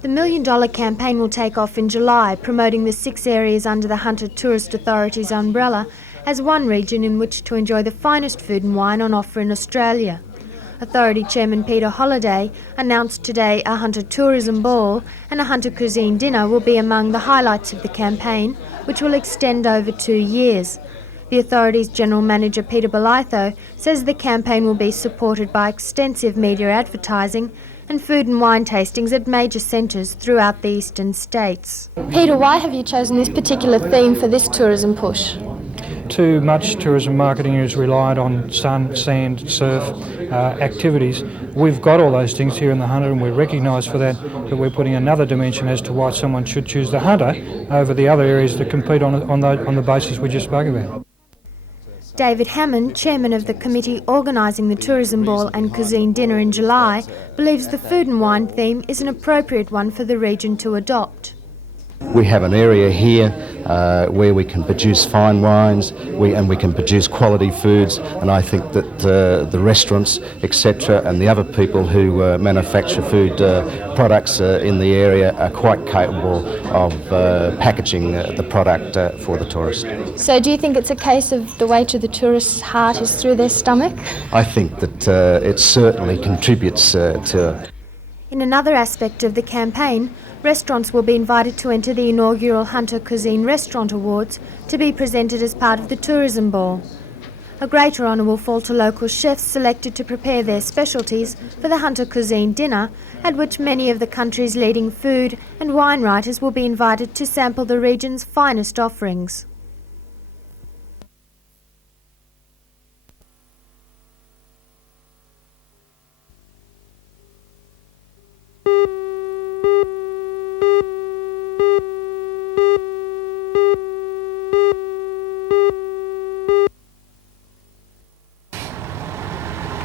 The $1 million campaign will take off in July, promoting the 6 areas under the Hunter Tourist Authority's umbrella as one region in which to enjoy the finest food and wine on offer in Australia. Authority Chairman Peter Holliday announced today a Hunter Tourism Ball and a Hunter Cuisine Dinner will be among the highlights of the campaign, which will extend over 2 years. The Authority's General Manager Peter Belitho says the campaign will be supported by extensive media advertising and food and wine tastings at major centres throughout the eastern states. Peter, why have you chosen this particular theme for this tourism push? Too much tourism marketing is relied on sun, sand, surf activities. We've got all those things here in the Hunter and we're recognised for that, but we're putting another dimension as to why someone should choose the Hunter over the other areas that compete on the basis we just spoke about. David Hammond, chairman of the committee organising the Tourism Ball and Cuisine Dinner in July, believes the food and wine theme is an appropriate one for the region to adopt. We have an area here where we can produce fine wines and we can produce quality foods, and I think that the restaurants, etc., and the other people who manufacture food products in the area are quite capable of packaging the product for the tourist. So do you think it's a case of the way to the tourist's heart is through their stomach? I think that it certainly contributes to. In another aspect of the campaign, restaurants will be invited to enter the inaugural Hunter Cuisine Restaurant Awards to be presented as part of the Tourism Ball. A greater honour will fall to local chefs selected to prepare their specialties for the Hunter Cuisine Dinner, at which many of the country's leading food and wine writers will be invited to sample the region's finest offerings.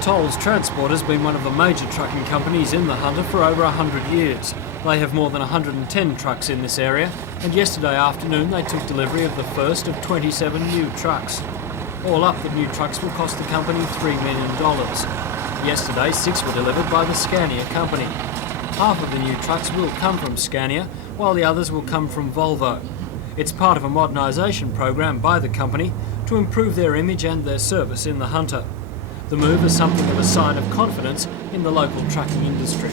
Torres Transport has been one of the major trucking companies in the Hunter for over 100 years. They have more than 110 trucks in this area, and yesterday afternoon they took delivery of the first of 27 new trucks. All up, the new trucks will cost the company $3 million. Yesterday, 6 were delivered by the Scania company. Half of the new trucks will come from Scania, while the others will come from Volvo. It's part of a modernisation program by the company to improve their image and their service in the Hunter. The move is something of a sign of confidence in the local trucking industry.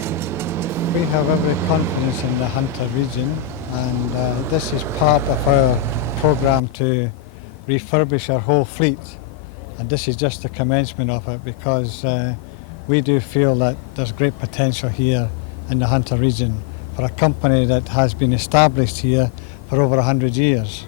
We have every confidence in the Hunter region, and this is part of our program to refurbish our whole fleet. And this is just the commencement of it, because we do feel that there's great potential here in the Hunter region for a company that has been established here for over 100 years.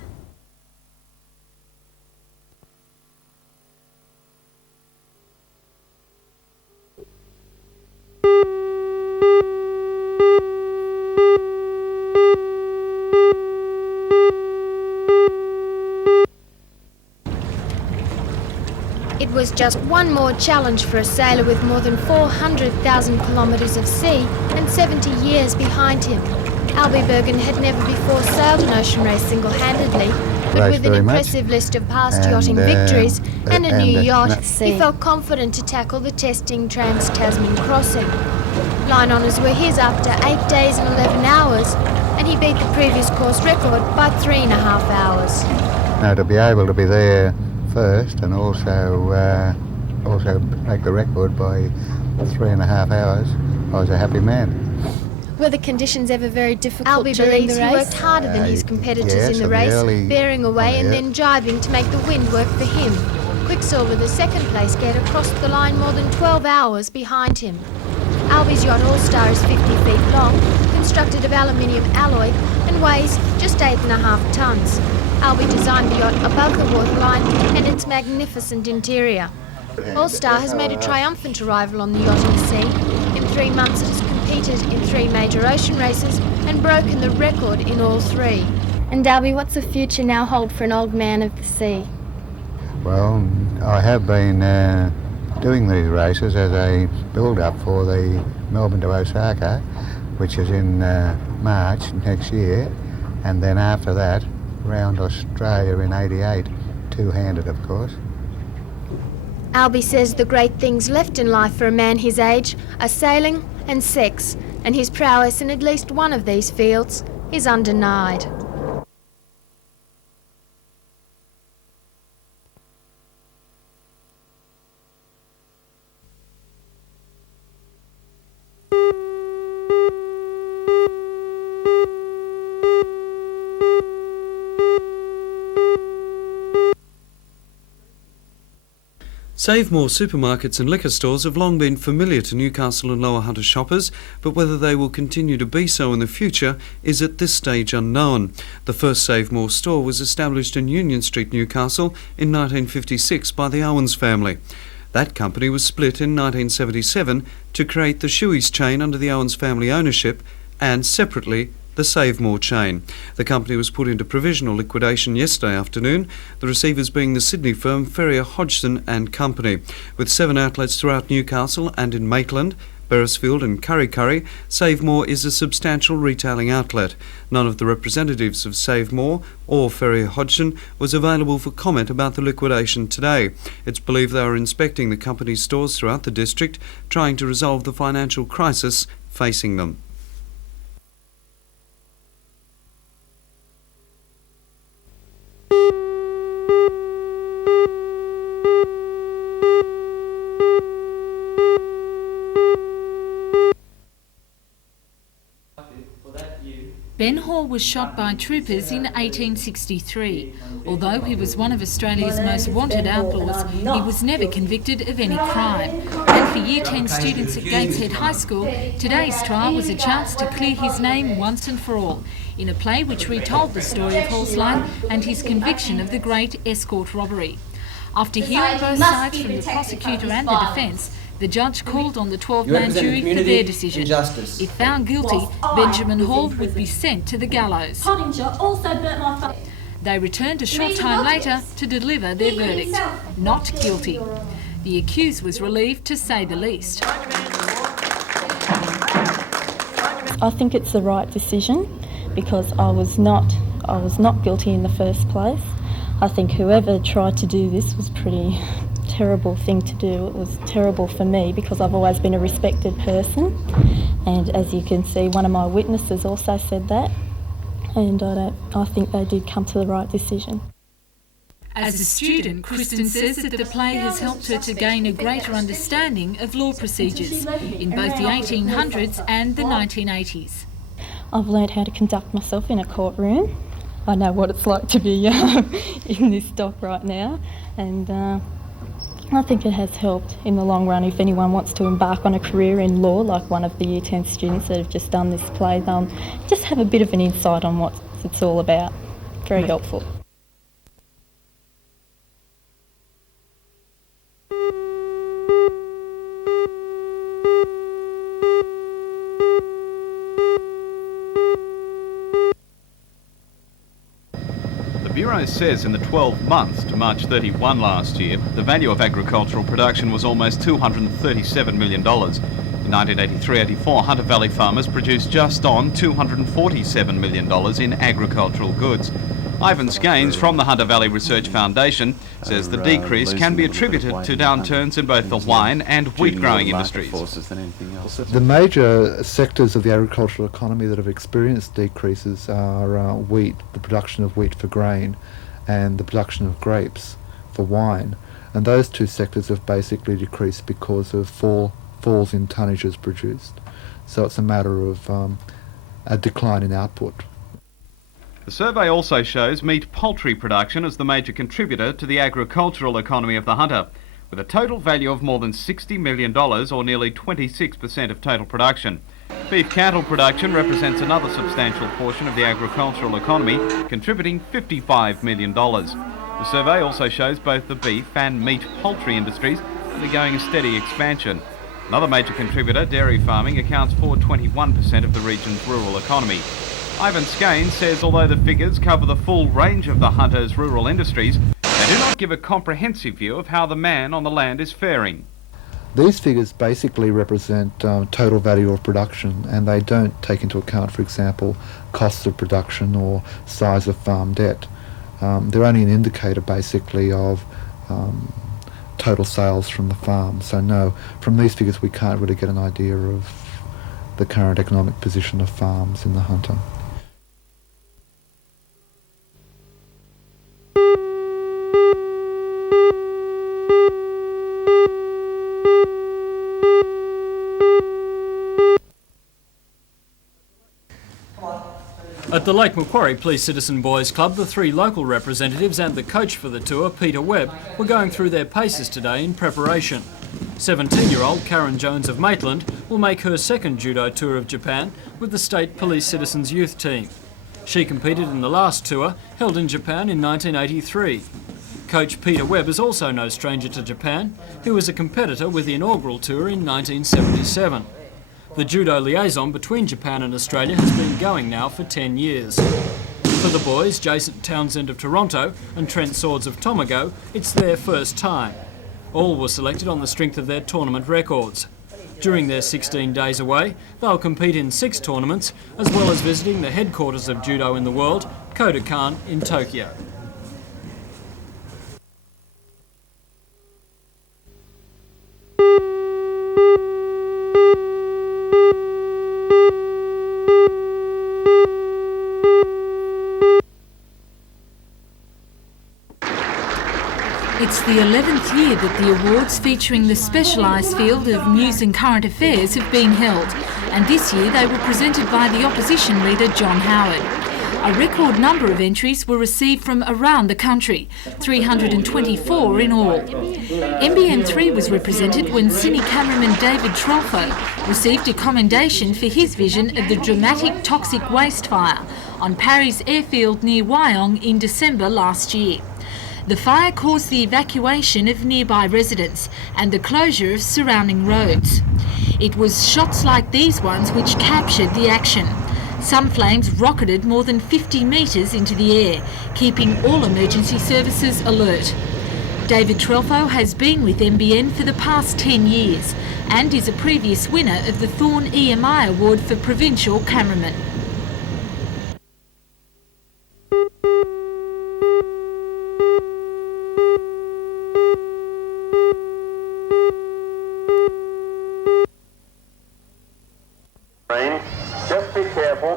It was just one more challenge for a sailor with more than 400,000 kilometres of sea and 70 years behind him. Albie Bergen had never before sailed an ocean race single-handedly, but with an impressive list of past yachting victories and a new yacht, he felt confident to tackle the testing Trans-Tasman crossing. Line honours were his after 8 days and 11 hours, and he beat the previous course record by 3.5 hours. Now, to be able to be there first and also break the record by 3.5 hours, I was a happy man. Were the conditions ever very difficult during the race? He worked harder than his competitors in the race, bearing away and then jibing to make the wind work for him. Quicksilver, the second place getter, crossed the line more than 12 hours behind him. Albie's yacht All-Star is 50 feet long, constructed of aluminium alloy and weighs just 8.5 tonnes. Albie designed the yacht above the waterline and its magnificent interior. All-Star has made a triumphant arrival on the yachting scene. In 3 months it has competed in 3 major ocean races and broken the record in all 3. And Albie, what's the future now hold for an old man of the sea? Well, I have been doing these races as a build-up for the Melbourne to Osaka, which is in March next year, and then after that round Australia in '88, two-handed of course. Albie says the great things left in life for a man his age are sailing and sex, and his prowess in at least one of these fields is undenied. Save More supermarkets and liquor stores have long been familiar to Newcastle and Lower Hunter shoppers, but whether they will continue to be so in the future is at this stage unknown. The first Save More store was established in Union Street, Newcastle in 1956 by the Owens family. That company was split in 1977 to create the Shoeys chain under the Owens family ownership and, separately, the Save More chain. The company was put into provisional liquidation yesterday afternoon, the receivers being the Sydney firm Ferrier Hodgson and Company. With 7 outlets throughout Newcastle and in Maitland, Beresfield and Kurri Kurri, Save More is a substantial retailing outlet. None of the representatives of Save More or Ferrier Hodgson was available for comment about the liquidation today. It's believed they are inspecting the company's stores throughout the district, trying to resolve the financial crisis facing them. Ben Hall was shot by troopers in 1863. Although he was one of Australia's most wanted outlaws, he was never convicted of any crime. And for Year 10 students at Gateshead High School, today's trial was a chance to clear his name once and for all, in a play which retold the story of Hall's life and his conviction of the great escort robbery. After hearing both sides from the prosecutor and the defence, the judge called on the 12-man jury for their decision. If found guilty, Benjamin Hall would be sent to the gallows. They returned a short time later to deliver their verdict. Not guilty. The accused was relieved, to say the least. I think it's the right decision because I was not guilty in the first place. I think whoever tried to do this was pretty terrible thing to do. It was terrible for me because I've always been a respected person, and as you can see, one of my witnesses also said that, and I think they did come to the right decision. As a student, Kristen says that the play has helped her to gain a greater understanding of law procedures in both the 1800s and the 1980s. I've learned how to conduct myself in a courtroom. I know what it's like to be in this dock right now, and I think it has helped in the long run. If anyone wants to embark on a career in law, like one of the Year 10 students that have just done this play, they'll just have a bit of an insight on what it's all about. Very helpful. The Bureau says in the 12 months to March 31 last year, the value of agricultural production was almost $237 million. In 1983-84, Hunter Valley farmers produced just on $247 million in agricultural goods. Ivan Skanes from the Hunter Valley Research Foundation says the decrease can be attributed to downturns in both the wine and wheat growing industries. The major sectors of the agricultural economy that have experienced decreases are wheat, the production of wheat for grain, and the production of grapes for wine. And those two sectors have basically decreased because of falls in tonnages produced. So it's a matter of a decline in output. The survey also shows meat poultry production as the major contributor to the agricultural economy of the Hunter, with a total value of more than $60 million, or nearly 26% of total production. Beef cattle production represents another substantial portion of the agricultural economy, contributing $55 million. The survey also shows both the beef and meat poultry industries undergoing a steady expansion. Another major contributor, dairy farming, accounts for 21% of the region's rural economy. Ivan Skanes says although the figures cover the full range of the Hunter's rural industries, they do not give a comprehensive view of how the man on the land is faring. These figures basically represent total value of production, and they don't take into account, for example, costs of production or size of farm debt. They're only an indicator basically of total sales from the farm. So no, from these figures we can't really get an idea of the current economic position of farms in the Hunter. At the Lake Macquarie Police Citizen Boys Club, the 3 local representatives and the coach for the tour, Peter Webb, were going through their paces today in preparation. 17-year-old Karen Jones of Maitland will make her second judo tour of Japan with the State Police Citizens Youth Team. She competed in the last tour, held in Japan in 1983. Coach Peter Webb is also no stranger to Japan. He was a competitor with the inaugural tour in 1977. The judo liaison between Japan and Australia has been going now for 10 years. For the boys, Jason Townsend of Toronto and Trent Swords of Tomago, it's their first time. All were selected on the strength of their tournament records. During their 16 days away, they'll compete in 6 tournaments, as well as visiting the headquarters of judo in the world, Kodokan in Tokyo. It's the 11th year that the awards featuring the specialised field of news and current affairs have been held, and this year they were presented by the opposition leader John Howard. A record number of entries were received from around the country, 324 in all. NBN 3 was represented when cine cameraman David Trelfo received a commendation for his vision of the dramatic toxic waste fire on Parry's airfield near Wyong in December last year. The fire caused the evacuation of nearby residents and the closure of surrounding roads. It was shots like these ones which captured the action. Some flames rocketed more than 50 metres into the air, keeping all emergency services alert. David Trelfo has been with NBN for the past 10 years and is a previous winner of the Thorn EMI Award for Provincial Cameraman.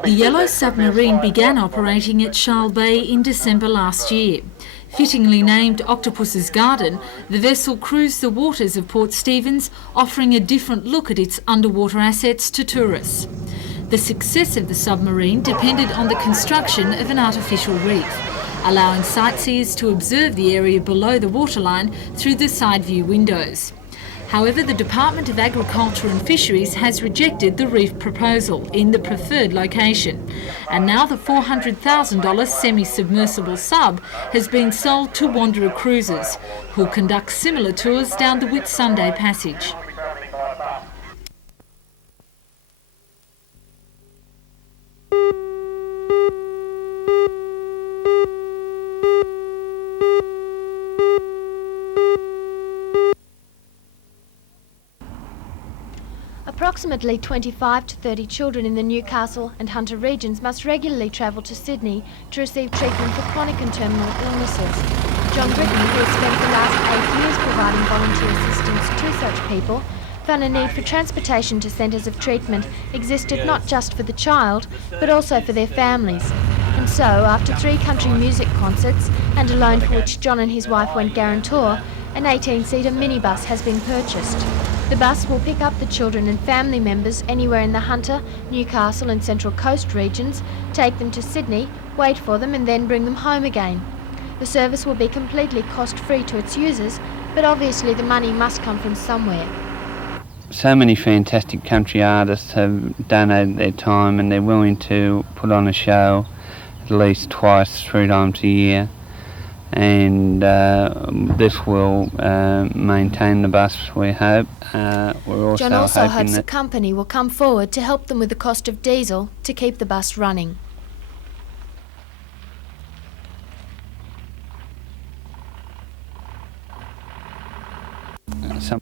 The Yellow Submarine began operating at Charles Bay in December last year. Fittingly named Octopus's Garden, the vessel cruised the waters of Port Stephens, offering a different look at its underwater assets to tourists. The success of the submarine depended on the construction of an artificial reef, allowing sightseers to observe the area below the waterline through the side view windows. However, the Department of Agriculture and Fisheries has rejected the reef proposal in the preferred location, and now the $400,000 semi-submersible sub has been sold to Wanderer Cruises, who'll conduct similar tours down the Whitsunday Passage. Approximately 25 to 30 children in the Newcastle and Hunter regions must regularly travel to Sydney to receive treatment for chronic and terminal illnesses. John Britton, who has spent the last 8 years providing volunteer assistance to such people, found a need for transportation to centres of treatment existed not just for the child, but also for their families. And so, after 3 country music concerts and a loan for which John and his wife went guarantor, an 18-seater minibus has been purchased. The bus will pick up the children and family members anywhere in the Hunter, Newcastle and Central Coast regions, take them to Sydney, wait for them and then bring them home again. The service will be completely cost-free to its users, but obviously the money must come from somewhere. So many fantastic country artists have donated their time and they're willing to put on a show at least twice, 3 times a year. And this will maintain the bus, we hope. We're John also hoping hopes a that company will come forward to help them with the cost of diesel to keep the bus running. some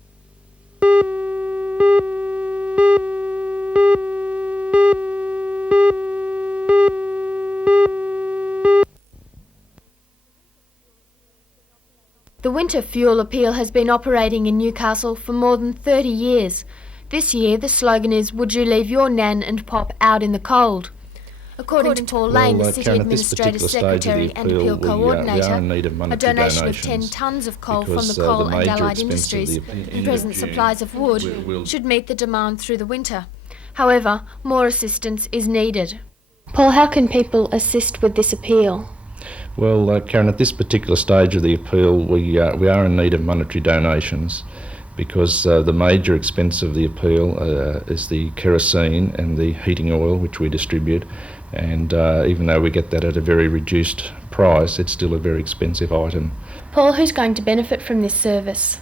The winter fuel appeal has been operating in Newcastle for more than 30 years. This year the slogan is, "Would you leave your nan and pop out in the cold?" According to Paul Lane, the City Administrator's Secretary and Appeal Coordinator, a donation of 10 tonnes of coal from the coal and allied industries and present supplies of wood should meet the demand through the winter. However, more assistance is needed. Paul, how can people assist with this appeal? Well, Karen, at this particular stage of the appeal, we are in need of monetary donations, because the major expense of the appeal is the kerosene and the heating oil which we distribute, and even though we get that at a very reduced price, it's still a very expensive item. Paul, who's going to benefit from this service?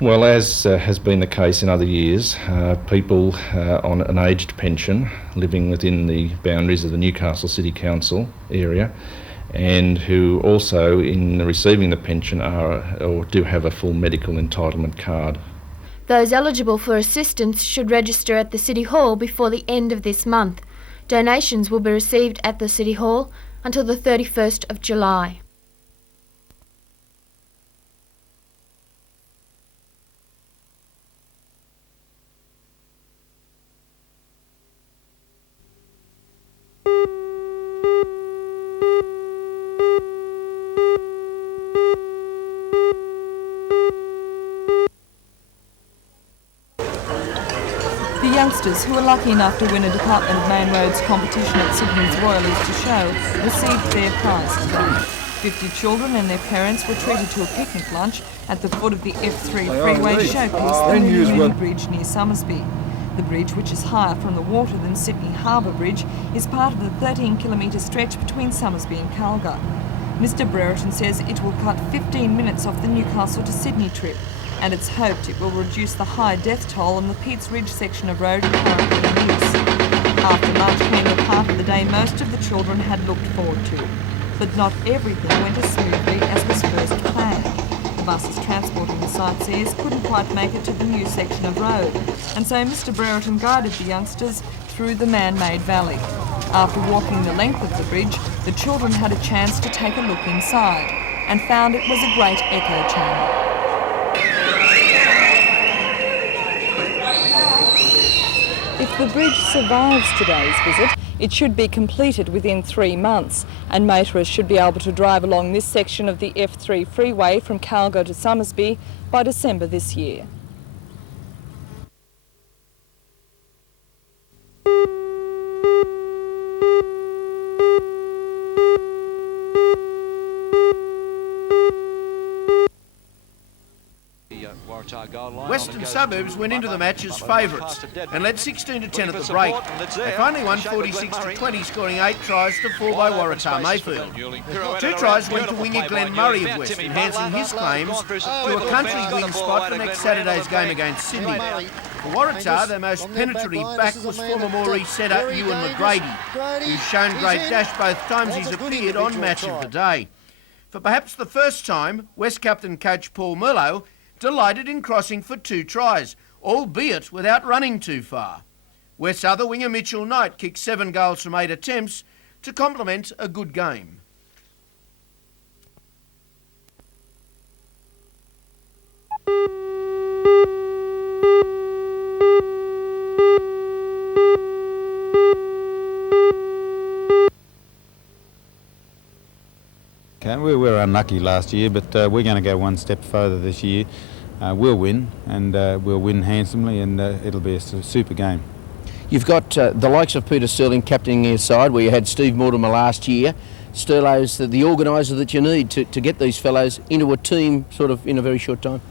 Well, as has been the case in other years, people on an aged pension living within the boundaries of the Newcastle City Council area, and who also in receiving the pension are or do have a full medical entitlement card. Those eligible for assistance should register at the City Hall before the end of this month. Donations will be received at the City Hall until the 31st of July. The youngsters who were lucky enough to win a Department of Main Roads competition at Sydney's Royal Easter Show received their prize today. 50 children and their parents were treated to a picnic lunch at the foot of the F3 freeway to showcase the new Uni Bridge near Somersby. The bridge, which is higher from the water than Sydney Harbour Bridge, is part of the 13-kilometre stretch between Somersby and Calgary. Mr Brereton says it will cut 15 minutes off the Newcastle to Sydney trip, and it's hoped it will reduce the high death toll on the Peats Ridge section of road currently in use. After lunch came the part of the day most of the children had looked forward to, but not everything went as smoothly as was first planned. The buses transporting the sightseers couldn't quite make it to the new section of road, and so Mr Brereton guided the youngsters through the man-made valley. After walking the length of the bridge, the children had a chance to take a look inside and found it was a great echo chamber. If the bridge survives today's visit, it should be completed within 3 months, and motorists should be able to drive along this section of the F3 freeway from Calgary to Somersby by December this year. Western Suburbs went into the match as favourites and led 16-10 at the break. They finally won 46-20, scoring 8 tries to 4 by Waratah Mayfield. 2 tries went to winger Glenn Murray of West, enhancing his claims to a country win spot for next Saturday's game against Sydney. For Waratah, their most penetrative back was former Moree setter Ewan McGrady, who's shown great dash both times he's appeared on Match of the Day. For perhaps the first time, West captain coach Paul Merlot delighted in crossing for 2 tries, albeit without running too far. West's other winger Mitchell Knight kicked 7 goals from 8 attempts to complement a good game. Okay, we were unlucky last year, but we're going to go one step further this year. We'll win, and we'll win handsomely, and it'll be a super game. You've got the likes of Peter Sterling captaining your side, where you had Steve Mortimer last year. Sterlo's the organiser that you need to get these fellows into a team sort of in a very short time.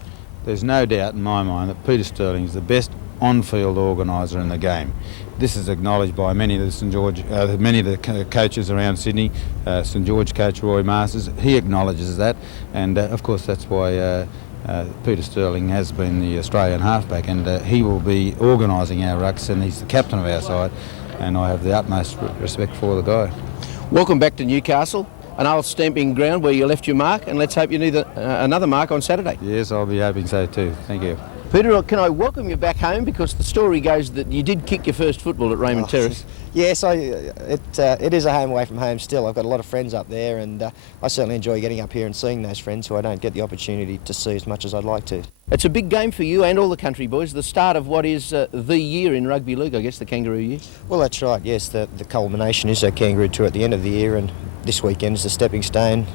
There's no doubt in my mind that Peter Sterling is the best on-field organiser in the game. This is acknowledged by many of the coaches around Sydney. St George coach Roy Masters, he acknowledges that, and of course that's why Peter Sterling has been the Australian halfback, and he will be organising our rucks, and he's the captain of our side, and I have the utmost respect for the guy. Welcome back to Newcastle, an old stamping ground where you left your mark, and let's hope you need another mark on Saturday. Yes, I'll be hoping so too. Thank you. Peter, can I welcome you back home, because the story goes that you did kick your first football at Raymond Terrace. Yes, it is a home away from home still. I've got a lot of friends up there, and I certainly enjoy getting up here and seeing those friends who I don't get the opportunity to see as much as I'd like to. It's a big game for you and all the country boys, the start of what is the year in rugby league, I guess, the Kangaroo year. Well, that's right, yes. The culmination is a Kangaroo tour at the end of the year, and this weekend is the stepping stone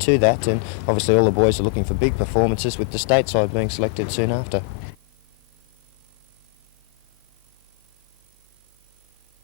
to that, and obviously all the boys are looking for big performances, with the stateside being selected soon after.